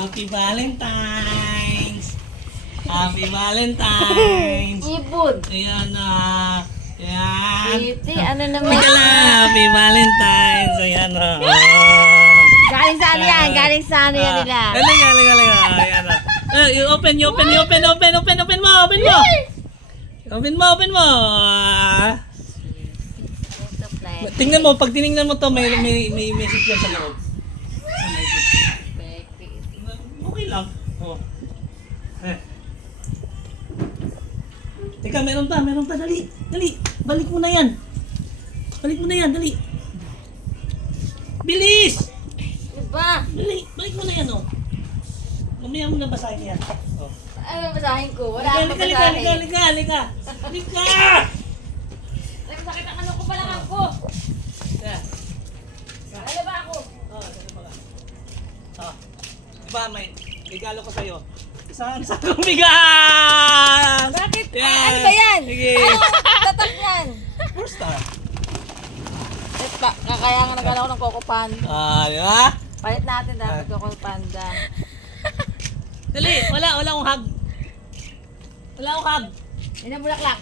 Happy Valentine's! Happy Valentine's! Ibon. Ayan na. Ayan. Titi, ano naman? Teka lang. Happy Valentine's. Ayan na. Galing sa ano yan? Galing sa ano yan nila? Halika. Ayan na. Open mo. Open mo. Tingnan mo, pag tinignan mo to, may message yan sa loob. Okay lang. Oh. Teka, meron pa. Dali. Balik mo na yan, dali. Bilis! Diba? Dali, balik mo na yan, oh. Mamaya mo na basahin yan. Oh. Ano basahin ko? Wala akong Halika. basahin. Alam, sakit ang ano ko pala ko. Yan. Ano ba ako? Oh, ano ba ka? Oh. Diba, may regalo ko sa'yo. Isang sakong bigas! Bakit? Yan. Ano ba yan? Sige. Ano? Tatak yan. First time. Kaya nga nagano ko ng Coco Panda. Di ba? Palit natin dapat Coco Panda. Dali, wala akong hug. Yan ang bulaklak.